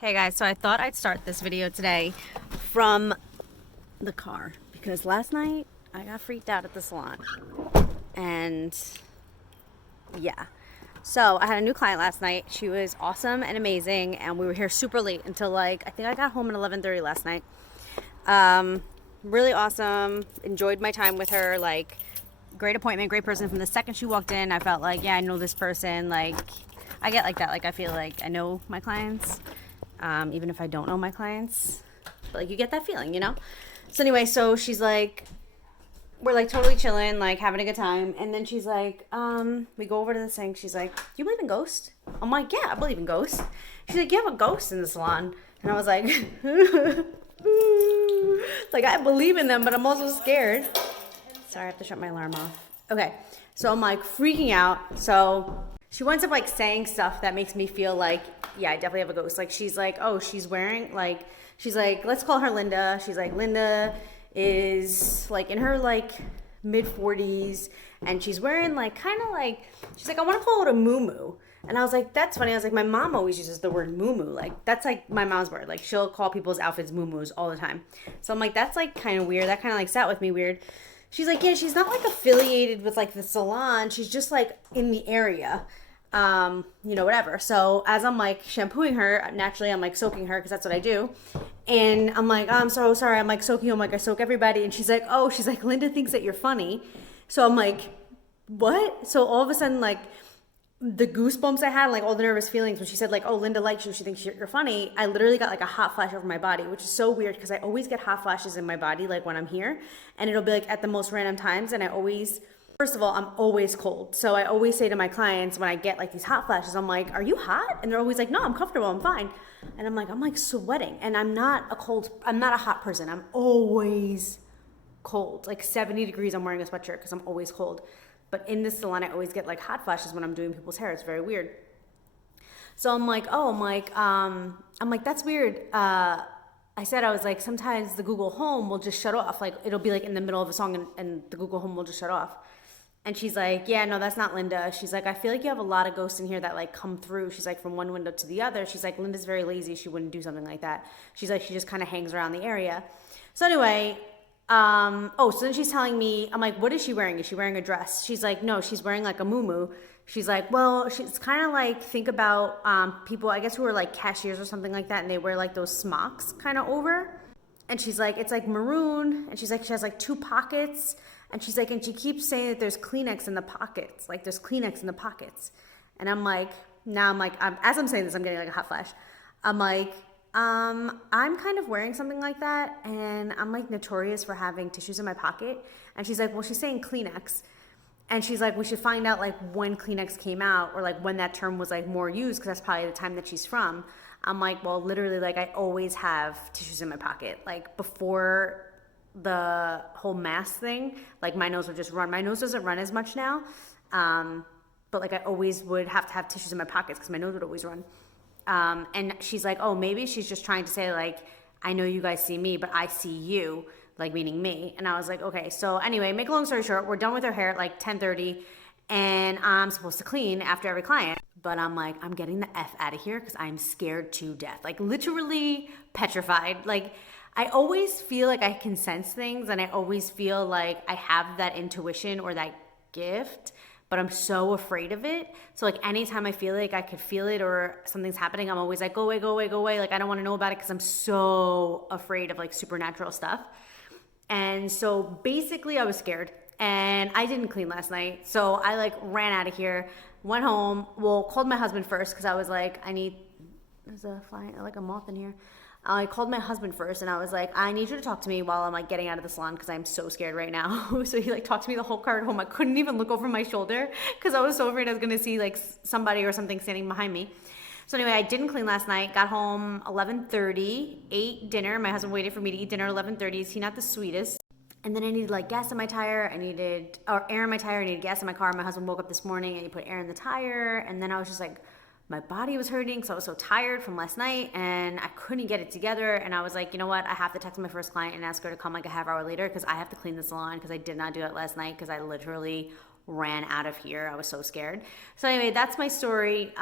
Hey guys, so I thought I'd start this video today from the car because last night I got freaked out at the salon. And yeah, so I had a new client last night. She was awesome and amazing, and we were here super late until I think I got home at 11:30 last night. Really awesome. Enjoyed my time with her. Great appointment, great person. From the second she walked in, I felt like, yeah, I know this person. I get like that. I feel like I know my clients. Even if I don't know my clients, but you get that feeling, you know? So anyway, so she's like, we're totally chilling, having a good time. And then she's like, we go over to the sink. She's like, you believe in ghosts? I'm like, yeah, I believe in ghosts. She's like, you have a ghost in the salon. And I was like, I believe in them, but I'm also scared. Sorry, I have to shut my alarm off. Okay, so I'm freaking out. So she winds up saying stuff that makes me feel like, yeah, I definitely have a ghost. She's like, oh, she's wearing she's like, let's call her Linda. She's like, Linda is in her mid 40s, and she's wearing she's like, I want to call it a muumuu. And I was like, that's funny. I was like, my mom always uses the word muumuu. That's my mom's word. She'll call people's outfits muumuus all the time. So I'm like, that's kind of weird. That kind of sat with me weird. She's like, yeah, she's not affiliated with the salon. She's just in the area, whatever. So as I'm shampooing her, naturally I'm soaking her because that's what I do. And I'm like, oh, I'm so sorry. I'm soaking you. I soak everybody. And she's like, oh, she's like, Linda thinks that you're funny. So I'm like, what? So all of a sudden, the goosebumps I had, all the nervous feelings when she said oh, Linda likes you, she thinks you're funny. I literally got a hot flash over my body, which is so weird because I always get hot flashes in my body when I'm here, and it'll be at the most random times. And I always, first of all, I'm always cold. So I always say to my clients when I get these hot flashes, I'm like, are you hot? And they're always like, no, I'm comfortable, I'm fine. And I'm sweating, and I'm not a hot person. I'm always cold. 70 degrees, I'm wearing a sweatshirt because I'm always cold. But in this salon, I always get hot flashes when I'm doing people's hair. It's very weird. So I'm like, oh, I'm like, that's weird. I said, I was like, sometimes the Google Home will just shut off. It'll be in the middle of a song, and the Google Home will just shut off. And she's like, yeah, no, that's not Linda. She's like, I feel like you have a lot of ghosts in here that come through. She's like, from one window to the other. She's like, Linda's very lazy. She wouldn't do something like that. She's like, she just kind of hangs around the area. So anyway, so then she's telling me, I'm like, what is she wearing? Is she wearing a dress? She's like, no, she's wearing a muumuu. She's like, well, she's kind of think about people, I guess, who are cashiers or something like that, and they wear those smocks kind of over. And she's like, it's maroon, and she's like, she has two pockets, and she's like, and she keeps saying that there's Kleenex in the pockets, there's Kleenex in the pockets. And I'm like, now I'm as I'm saying this, I'm getting a hot flash. I'm like, I'm kind of wearing something like that, and I'm notorious for having tissues in my pocket. And she's like, well, she's saying Kleenex. And she's like, we should find out when Kleenex came out, or when that term was more used, because that's probably the time that she's from. I'm like, well, literally, I always have tissues in my pocket. Before the whole mask thing, my nose would just run. My nose doesn't run as much now, but I always would have to have tissues in my pockets because my nose would always run. And she's like, oh, maybe she's just trying to say I know you guys see me, but I see you, meaning me. And I was like, okay. So anyway, make a long story short, we're done with her hair at 10:30, and I'm supposed to clean after every client. But I'm like, I'm getting the F out of here because I'm scared to death, literally petrified. I always feel I can sense things, and I always feel I have that intuition or that gift, but I'm so afraid of it. So anytime I feel I could feel it or something's happening, I'm always go away, go away, go away. I don't want to know about it because I'm so afraid of supernatural stuff. And so basically I was scared, and I didn't clean last night. So I ran out of here, went home, called my husband first because I was like, there's a fly, a moth in here. I called my husband first, and I was like, I need you to talk to me while I'm getting out of the salon because I'm so scared right now. So he talked to me the whole car home. I couldn't even look over my shoulder because I was so afraid I was going to see somebody or something standing behind me. So anyway, I didn't clean last night, got home 11:30, ate dinner. My husband waited for me to eat dinner 11:30. Is he not the sweetest? And then I needed gas in my tire. Or air in my tire. I needed gas in my car. My husband woke up this morning and he put air in the tire. And then I was just my body was hurting because I was so tired from last night, and I couldn't get it together. And I was like, you know what? I have to text my first client and ask her to come a half hour later because I have to clean the salon because I did not do it last night because I literally ran out of here. I was so scared. So anyway, that's my story.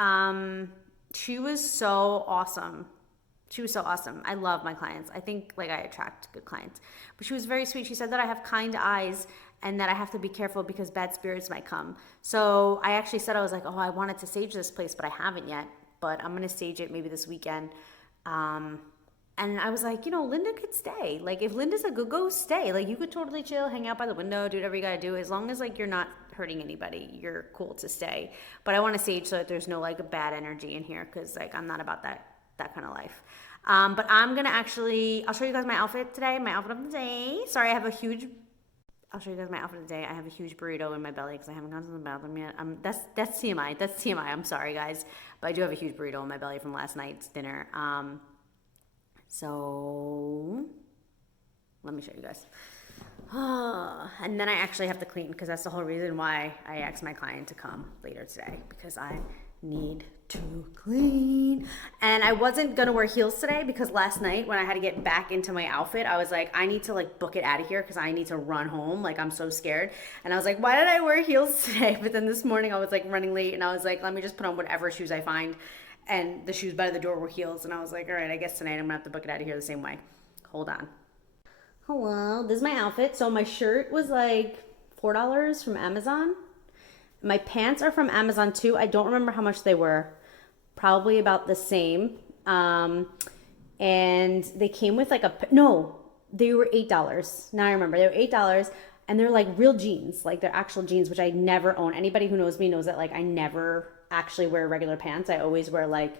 She was so awesome. She was so awesome. I love my clients. I think like I attract good clients. But she was very sweet. She said that I have kind eyes and that I have to be careful because bad spirits might come. So I actually said, I was like, oh, I wanted to sage this place, but I haven't yet. But I'm gonna sage it maybe this weekend. And I was like, you know, Linda could stay. Like if Linda's a good go, stay. Like you could totally chill, hang out by the window, do whatever you gotta do. As long as like you're not hurting anybody, you're cool to stay. But I wanna sage so that there's no like bad energy in here, because like I'm not about that kind of life. But I'm gonna actually, I'll show you guys my outfit today, my outfit of the day. Sorry, I'll show you guys my outfit of the day. I have a huge burrito in my belly because I haven't gone to the bathroom yet. That's TMI. That's TMI. I'm sorry, guys, but I do have a huge burrito in my belly from last night's dinner. So let me show you guys. And then I actually have to clean because that's the whole reason why I asked my client to come later today, because I need to clean. And I wasn't gonna wear heels today because last night when I had to get back into my outfit, I was like, I need to like book it out of here because I need to run home. Like I'm so scared. And I was like, why did I wear heels today? But then this morning I was like running late and I was like, let me just put on whatever shoes I find. And the shoes by the door were heels. And I was like, all right, I guess tonight I'm gonna have to book it out of here the same way. Hold on. Hello, this is my outfit. So my shirt was like $4 from Amazon. My pants are from Amazon too. I don't remember how much they were. Probably about the same. And they came with like they were $8. Now I remember, they were $8 and they're like real jeans. Like they're actual jeans, which I never own. Anybody who knows me knows that like I never actually wear regular pants. I always wear like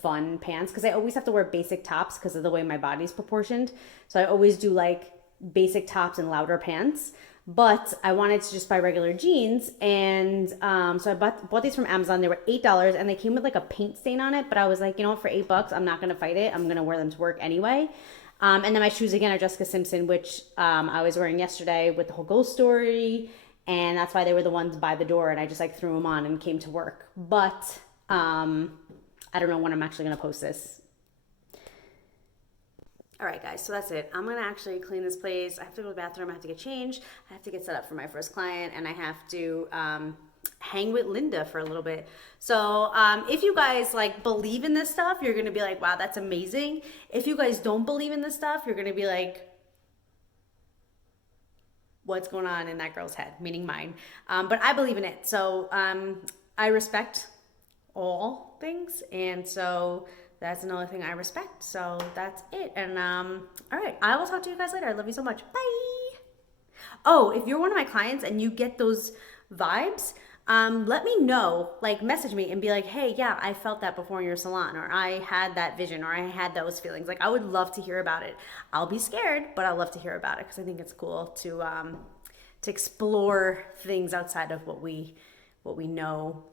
fun pants because I always have to wear basic tops because of the way my body's proportioned. So I always do like basic tops and louder pants. But I wanted to just buy regular jeans, and so I bought these from Amazon. They were $8, and they came with like a paint stain on it. But I was like, you know what, for $8, I'm not gonna fight it. I'm gonna wear them to work anyway. And then my shoes again are Jessica Simpson, which I was wearing yesterday with the whole ghost story, and that's why they were the ones by the door. And I just like threw them on and came to work. But I don't know when I'm actually gonna post this. All right, guys, so that's it. I'm gonna actually clean this place. I have to go to the bathroom, I have to get changed, I have to get set up for my first client, and I have to hang with Linda for a little bit. So if you guys like believe in this stuff, you're gonna be like, wow, that's amazing. If you guys don't believe in this stuff, you're gonna be like, what's going on in that girl's head, meaning mine. But I believe in it. So I respect all things, and so that's another thing I respect. So that's it. And all right, I will talk to you guys later. I love you so much. Bye. Oh, if you're one of my clients and you get those vibes, let me know, like message me and be like, hey, yeah, I felt that before in your salon, or I had that vision, or I had those feelings. Like I would love to hear about it. I'll be scared, but I'll love to hear about it because I think it's cool to explore things outside of what we know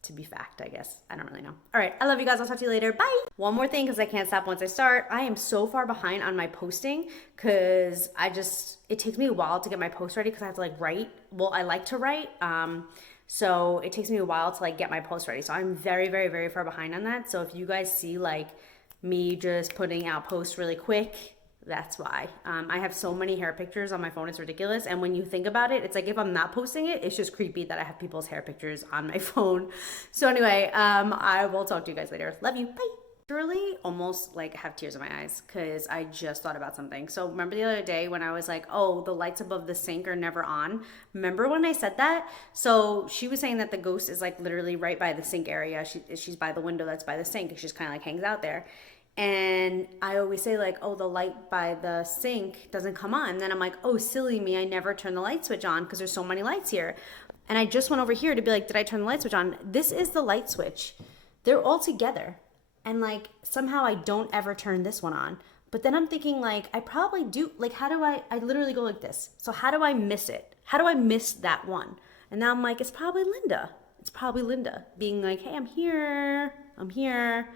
to be fact, I guess. I don't really know. All right, I love you guys. I'll talk to you later. Bye. One more thing, because I can't stop once I start. I am so far behind on my posting because it takes me a while to get my post ready because I have to like write. Well, I like to write. So it takes me a while to like get my post ready. So I'm very, very, very far behind on that. So if you guys see like me just putting out posts really quick, that's why. I have so many hair pictures on my phone, it's ridiculous. And when you think about it, it's like if I'm not posting it, it's just creepy that I have people's hair pictures on my phone. So anyway, I will talk to you guys later. Love you. Bye. Literally almost like have tears in my eyes because I just thought about something. So remember the other day when I was like, oh, the lights above the sink are never on? Remember when I said that? So she was saying that the ghost is like literally right by the sink area. She's by the window that's by the sink. She just kind of like hangs out there. And I always say like, oh, the light by the sink doesn't come on. And then I'm like, oh, silly me, I never turn the light switch on because there's so many lights here. And I just went over here to be like, did I turn the light switch on? This is the light switch. They're all together. And like, somehow I don't ever turn this one on. But then I'm thinking like, I probably do. Like, how do I literally go like this. So how do I miss it? How do I miss that one? And now I'm like, it's probably Linda. It's probably Linda being like, hey, I'm here. I'm here.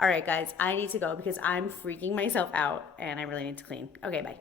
All right, guys, I need to go because I'm freaking myself out and I really need to clean. Okay, bye.